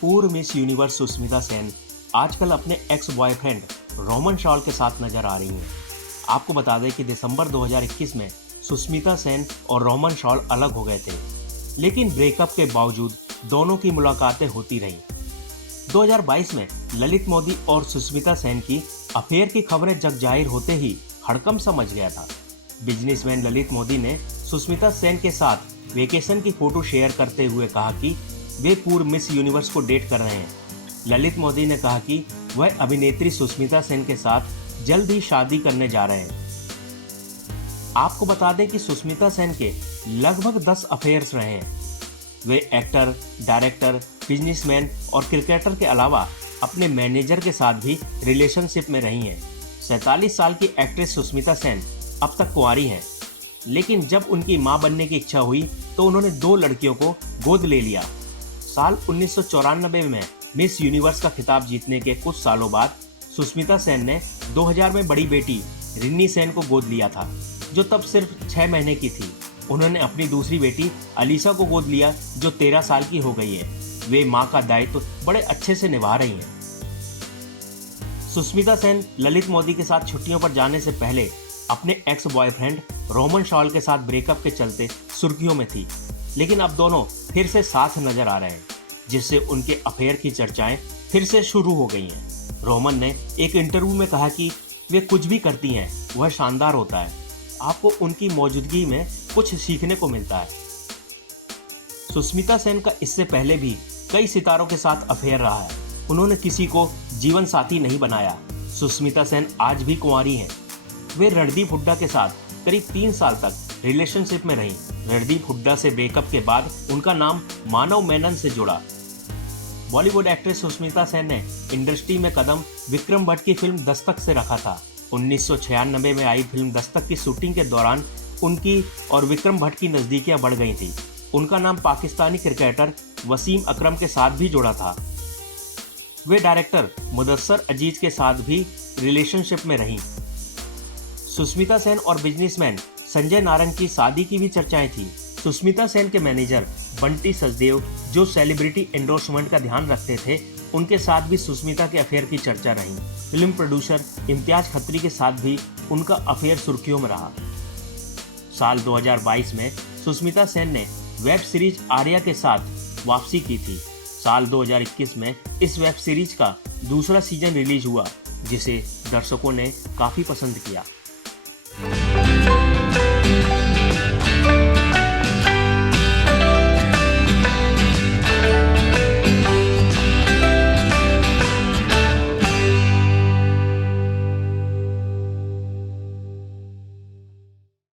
पूर्व miss universe Sushmita Sen आजकल अपने एक्स बॉयफ्रेंड रोमन शॉल के साथ नजर आ रही हैं। आपको बता दें कि दिसंबर 2021 में सुष्मिता सेन और रोमन शॉल अलग हो गए थे, लेकिन ब्रेकअप के बावजूद दोनों की मुलाकातें होती रहीं। 2022 में ललित मोदी और सुष्मिता सेन की अफेयर की खबरें जग जाहिर होते ही हड़कंप समझ गया था। बिजनेसमैन ललित मोदी ने सुष्मिता सेन के साथ वेकेशन की फोटो शेयर करते हुए कहा कि वे पूर्व मिस यूनिवर्स को डेट कर रहे हैं। ललित मोदी ने कहा कि वह अभिनेत्री सुष्मिता सेन के साथ जल्द ही शादी करने जा रहे हैं। आपको बता दें कि सुष्मिता सेन के लगभग 10 अफेयर्स रहे हैं। वे एक्टर, डायरेक्टर, बिजनेसमैन और क्रिकेटर के अलावा अपने मैनेजर के साथ भी रिलेशनशिप में रही हैं। 47 साल की एक्ट्रेस सुष्मिता सेन अब तक कुंवारी हैं, लेकिन जब उनकी मां बनने की इच्छा हुई तो उन्होंने 2 लड़कियों को गोद ले लिया। साल 1994 में मिस यूनिवर्स का खिताब जीतने के कुछ सालों बाद सुष्मिता सेन ने 2000 में बड़ी बेटी रिन्नी सेन को गोद लिया था, जो तब सिर्फ 6 महीने की थी। उन्होंने अपनी दूसरी बेटी अलीशा को गोद लिया, जो 13 साल की हो गई है। वे मां का दायित्व बड़े अच्छे से निभा रही हैं। सुष्मिता सेन ललित मोदी के साथ छुट्टियों पर जाने से पहले अपने एक्स बॉयफ्रेंड रोमन शॉल के साथ ब्रेकअप के चलते सुर्खियों में थी, लेकिन अब दोनों फिर से साथ नजर आ रहे हैं, जिससे उनके अफेयर की चर्चाएं फिर से शुरू हो गई हैं। रोमन ने एक इंटरव्यू में कहा कि वे कुछ भी करती हैं वह शानदार होता है, आपको उनकी मौजूदगी में कुछ सीखने को मिलता है। सुष्मिता सेन का इससे पहले भी कई सितारों के साथ अफेयर रहा है। उन्होंने किसी को जीवन साथी नहीं बनाया। सुष्मिता सेन आज भी कुंवारी हैं। वे रणदीप हुड्डा के साथ करीब 3 साल तक रिलेशनशिप में रहीं। रणदीप हुड्डा से ब्रेकअप के बाद उनका नाम मानव मेनन से जुड़ा। बॉलीवुड एक्ट्रेस सुष्मिता सेन ने इंडस्ट्री में कदम विक्रम भट्ट की फिल्म दस्तक से रखा था। 1996 में आई फिल्म दस्तक की शूटिंग के दौरान उनकी और विक्रम भट्ट की नजदीकियां बढ़ गई थी। उनका नाम पाकिस्तानी क्रिकेटर वसीम अकरम के साथ भी जुड़ा था। वे डायरेक्टर मुदस्सर अजीज के साथ भी रिलेशनशिप में रहीं। सुष्मिता सेन और बिजनेसमैन संजय नारंग की शादी की भी चर्चाएं थी। सुष्मिता सेन के मैनेजर बंटी सचदेव, जो सेलिब्रिटी एंडोर्समेंट का ध्यान रखते थे, उनके साथ भी सुष्मिता के अफेयर की चर्चा रही। फिल्म प्रोड्यूसर इम्तियाज खत्री के साथ भी उनका अफेयर सुर्खियों में रहा। साल 2022 में सुष्मिता सेन ने वेब सीरीज आर्या के साथ वापसी की थी। साल 2021 में इस वेब सीरीज का दूसरा सीजन रिलीज हुआ, जिसे दर्शकों ने काफी पसंद किया।